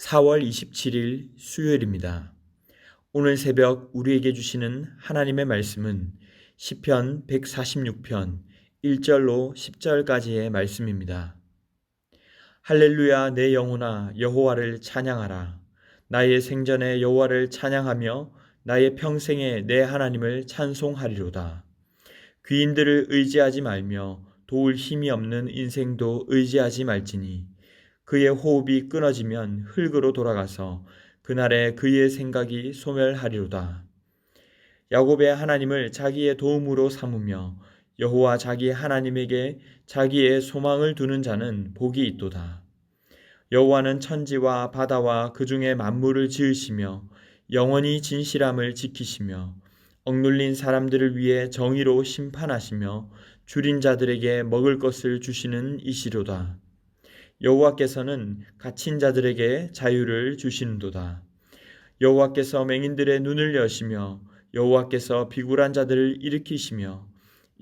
4월 27일 수요일입니다. 오늘 새벽 우리에게 주시는 하나님의 말씀은 시편 146편 1절로 10절까지의 말씀입니다. 할렐루야, 내 영혼아 여호와를 찬양하라. 나의 생전에 여호와를 찬양하며 나의 평생에 내 하나님을 찬송하리로다. 귀인들을 의지하지 말며 도울 힘이 없는 인생도 의지하지 말지니 그의 호흡이 끊어지면 흙으로 돌아가서 그날에 그의 생각이 소멸하리로다. 야곱의 하나님을 자기의 도움으로 삼으며 여호와 자기 하나님에게 자기의 소망을 두는 자는 복이 있도다. 여호와는 천지와 바다와 그 중에 만물을 지으시며 영원히 진실함을 지키시며 억눌린 사람들을 위해 정의로 심판하시며 줄인 자들에게 먹을 것을 주시는 이시로다. 여호와께서는 갇힌 자들에게 자유를 주시는도다. 여호와께서 맹인들의 눈을 여시며 여호와께서 비굴한 자들을 일으키시며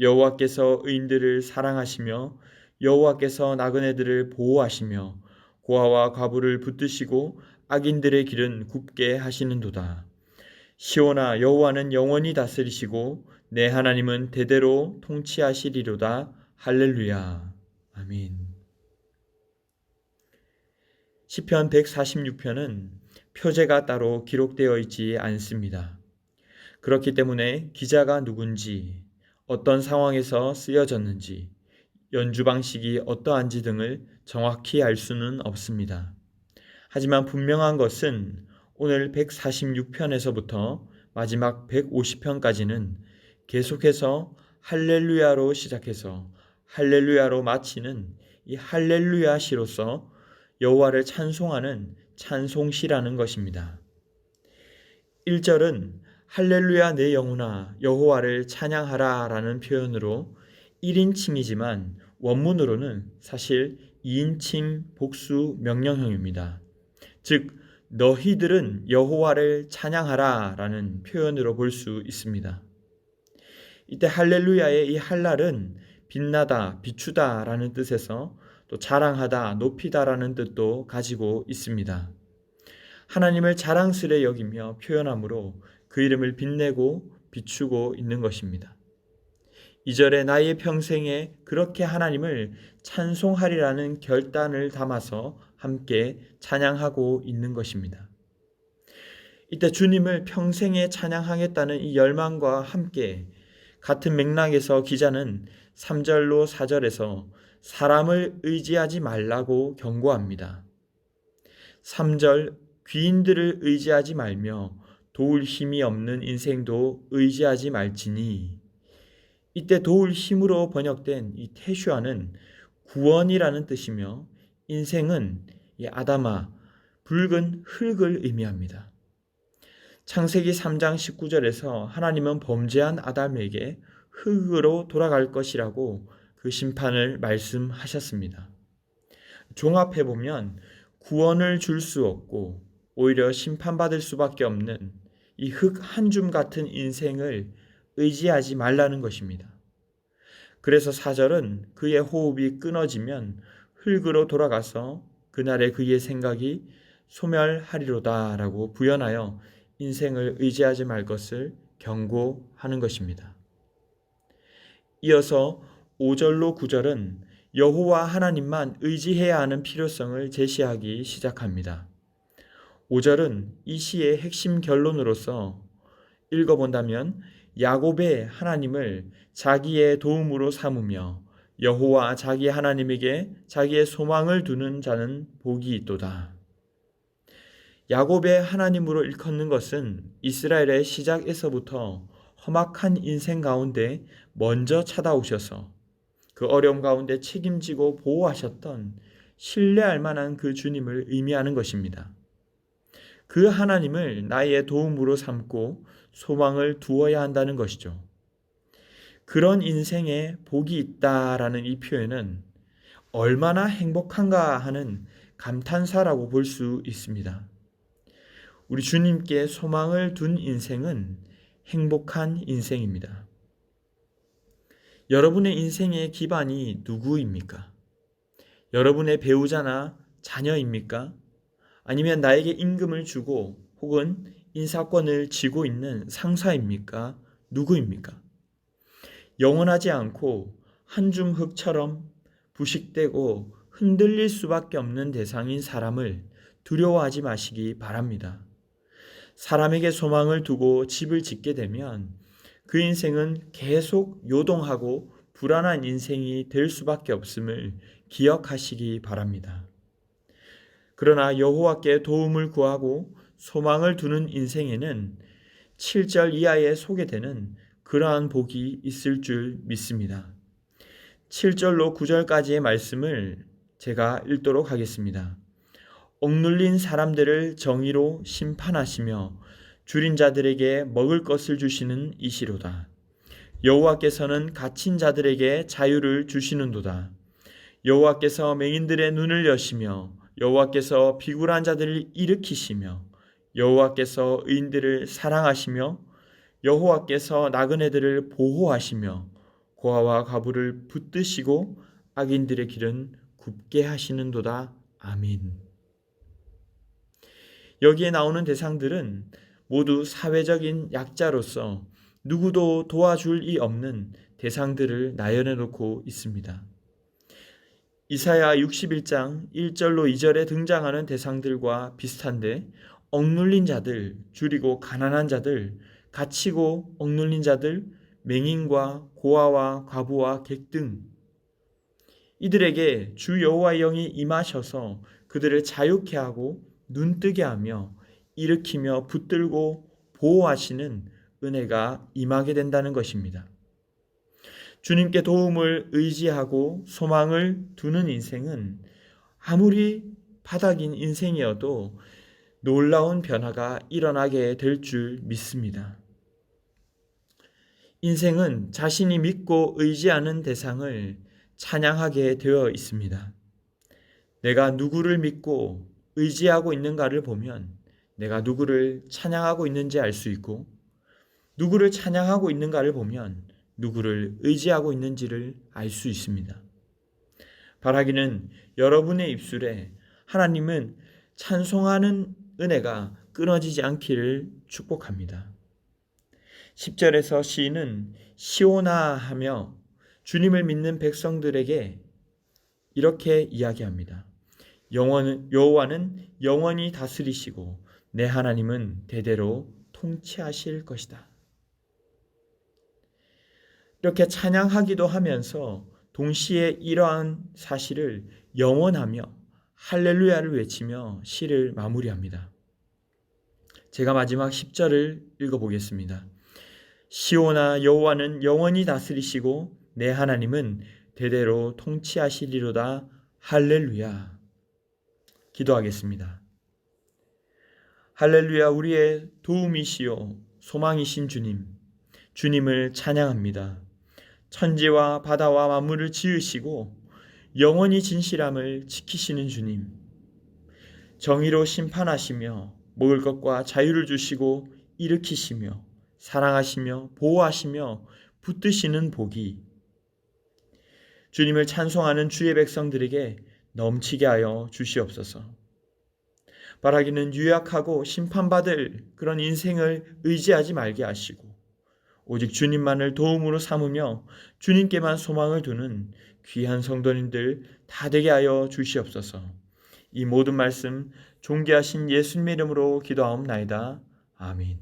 여호와께서 의인들을 사랑하시며 여호와께서 나그네들을 보호하시며 고아와 과부를 붙드시고 악인들의 길은 굽게 하시는도다. 시온아, 여호와는 영원히 다스리시고 내 하나님은 대대로 통치하시리로다. 할렐루야. 아멘. 시편 146편은 표제가 따로 기록되어 있지 않습니다. 그렇기 때문에 기자가 누군지, 어떤 상황에서 쓰여졌는지, 연주 방식이 어떠한지 등을 정확히 알 수는 없습니다. 하지만 분명한 것은 오늘 146편에서부터 마지막 150편까지는 계속해서 할렐루야로 시작해서 할렐루야로 마치는 이 할렐루야 시로서 여호와를 찬송하는 찬송시라는 것입니다. 1절은 할렐루야 내 영혼아 여호와를 찬양하라 라는 표현으로 1인칭이지만 원문으로는 사실 2인칭 복수 명령형입니다. 즉 너희들은 여호와를 찬양하라 라는 표현으로 볼 수 있습니다. 이때 할렐루야의 이 할랄은 빛나다, 비추다 라는 뜻에서 또 자랑하다, 높이다 라는 뜻도 가지고 있습니다. 하나님을 자랑스레 여기며 표현함으로 그 이름을 빛내고 비추고 있는 것입니다. 2절에 나의 평생에 그렇게 하나님을 찬송하리라는 결단을 담아서 함께 찬양하고 있는 것입니다. 이때 주님을 평생에 찬양하겠다는 이 열망과 함께 같은 맥락에서 기자는 3절로 4절에서 사람을 의지하지 말라고 경고합니다. 3절 귀인들을 의지하지 말며 도울 힘이 없는 인생도 의지하지 말지니 이때 도울 힘으로 번역된 이 테슈아는 구원이라는 뜻이며 인생은 이 아담아 붉은 흙을 의미합니다. 창세기 3장 19절에서 하나님은 범죄한 아담에게 흙으로 돌아갈 것이라고 그 심판을 말씀하셨습니다. 종합해보면 구원을 줄 수 없고 오히려 심판받을 수밖에 없는 이 흙 한 줌 같은 인생을 의지하지 말라는 것입니다. 그래서 4절은 그의 호흡이 끊어지면 흙으로 돌아가서 그날에 그의 생각이 소멸하리로다 라고 부연하여 인생을 의지하지 말 것을 경고하는 것입니다. 이어서 5절로 9절은 여호와 하나님만 의지해야 하는 필요성을 제시하기 시작합니다. 5절은 이 시의 핵심 결론으로서 읽어본다면 야곱의 하나님을 자기의 도움으로 삼으며 여호와 자기 하나님에게 자기의 소망을 두는 자는 복이 있도다. 야곱의 하나님으로 일컫는 것은 이스라엘의 시작에서부터 험악한 인생 가운데 먼저 찾아오셔서 그 어려움 가운데 책임지고 보호하셨던 신뢰할 만한 그 주님을 의미하는 것입니다. 그 하나님을 나의 도움으로 삼고 소망을 두어야 한다는 것이죠. 그런 인생에 복이 있다라는 이 표현은 얼마나 행복한가 하는 감탄사라고 볼 수 있습니다. 우리 주님께 소망을 둔 인생은 행복한 인생입니다. 여러분의 인생의 기반이 누구입니까? 여러분의 배우자나 자녀입니까? 아니면 나에게 임금을 주고 혹은 인사권을 쥐고 있는 상사입니까? 누구입니까? 영원하지 않고 한 줌 흙처럼 부식되고 흔들릴 수밖에 없는 대상인 사람을 두려워하지 마시기 바랍니다. 사람에게 소망을 두고 집을 짓게 되면 그 인생은 계속 요동하고 불안한 인생이 될 수밖에 없음을 기억하시기 바랍니다. 그러나 여호와께 도움을 구하고 소망을 두는 인생에는 7절 이하에 소개되는 그러한 복이 있을 줄 믿습니다. 7절로 9절까지의 말씀을 제가 읽도록 하겠습니다. 억눌린 사람들을 정의로 심판하시며 줄인 자들에게 먹을 것을 주시는 이시로다. 여호와께서는 갇힌 자들에게 자유를 주시는도다. 여호와께서 맹인들의 눈을 여시며 여호와께서 비굴한 자들을 일으키시며 여호와께서 의인들을 사랑하시며 여호와께서 나그네들을 보호하시며 고아와 과부를 붙드시고 악인들의 길은 굽게 하시는도다. 아멘. 여기에 나오는 대상들은 모두 사회적인 약자로서 누구도 도와줄 이 없는 대상들을 나열해 놓고 있습니다. 이사야 61장 1절로 2절에 등장하는 대상들과 비슷한데 억눌린 자들, 줄이고 가난한 자들, 갇히고 억눌린 자들, 맹인과 고아와 과부와 객 등 이들에게 주 여호와의 영이 임하셔서 그들을 자유케 하고 눈뜨게 하며 일으키며 붙들고 보호하시는 은혜가 임하게 된다는 것입니다. 주님께 도움을 의지하고 소망을 두는 인생은 아무리 바닥인 인생이어도 놀라운 변화가 일어나게 될 줄 믿습니다. 인생은 자신이 믿고 의지하는 대상을 찬양하게 되어 있습니다. 내가 누구를 믿고 의지하고 있는가를 보면 내가 누구를 찬양하고 있는지 알 수 있고, 누구를 찬양하고 있는가를 보면 누구를 의지하고 있는지를 알 수 있습니다. 바라기는 여러분의 입술에 하나님은 찬송하는 은혜가 끊어지지 않기를 축복합니다. 10절에서 시인은 시오나 하며 주님을 믿는 백성들에게 이렇게 이야기합니다. 여호와는 영원히 다스리시고 내 하나님은 대대로 통치하실 것이다. 이렇게 찬양하기도 하면서 동시에 이러한 사실을 영원하며 할렐루야를 외치며 시를 마무리합니다. 제가 마지막 10절을 읽어보겠습니다. 시오나 여호와는 영원히 다스리시고 내 하나님은 대대로 통치하시리로다. 할렐루야. 기도하겠습니다. 할렐루야. 우리의 도움이시요 소망이신 주님, 주님을 찬양합니다. 천지와 바다와 만물을 지으시고 영원히 진실함을 지키시는 주님, 정의로 심판하시며 먹을 것과 자유를 주시고 일으키시며 사랑하시며 보호하시며 붙드시는 복이 주님을 찬송하는 주의 백성들에게 넘치게 하여 주시옵소서. 바라기는 유약하고 심판받을 그런 인생을 의지하지 말게 하시고 오직 주님만을 도움으로 삼으며 주님께만 소망을 두는 귀한 성도님들 다 되게 하여 주시옵소서. 이 모든 말씀 존귀하신 예수님의 이름으로 기도하옵나이다. 아멘.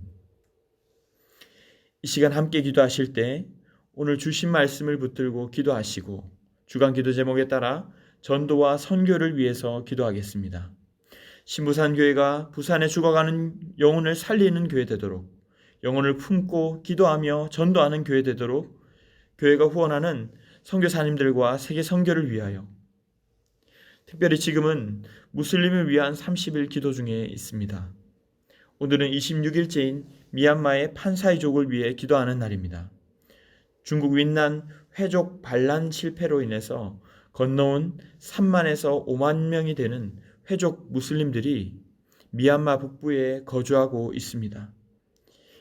이 시간 함께 기도하실 때 오늘 주신 말씀을 붙들고 기도하시고 주간 기도 제목에 따라 전도와 선교를 위해서 기도하겠습니다. 신부산교회가 부산에 죽어가는 영혼을 살리는 교회 되도록, 영혼을 품고 기도하며 전도하는 교회 되도록 교회가 후원하는 선교사님들과 세계 선교를 위하여, 특별히 지금은 무슬림을 위한 30일 기도 중에 있습니다. 오늘은 26일째인 미얀마의 판사이족을 위해 기도하는 날입니다. 중국 윈난 회족 반란 실패로 인해서 건너온 3만에서 5만 명이 되는 회족 무슬림들이 미얀마 북부에 거주하고 있습니다.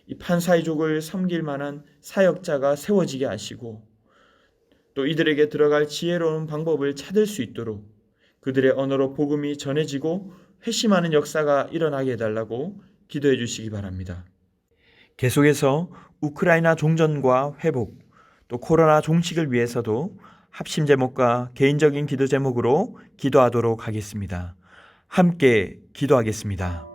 이 판사이족을 섬길 만한 사역자가 세워지게 하시고 또 이들에게 들어갈 지혜로운 방법을 찾을 수 있도록 그들의 언어로 복음이 전해지고 회심하는 역사가 일어나게 해달라고 기도해 주시기 바랍니다. 계속해서 우크라이나 종전과 회복, 또 코로나 종식을 위해서도 합심 제목과 개인적인 기도 제목으로 기도하도록 하겠습니다. 함께 기도하겠습니다.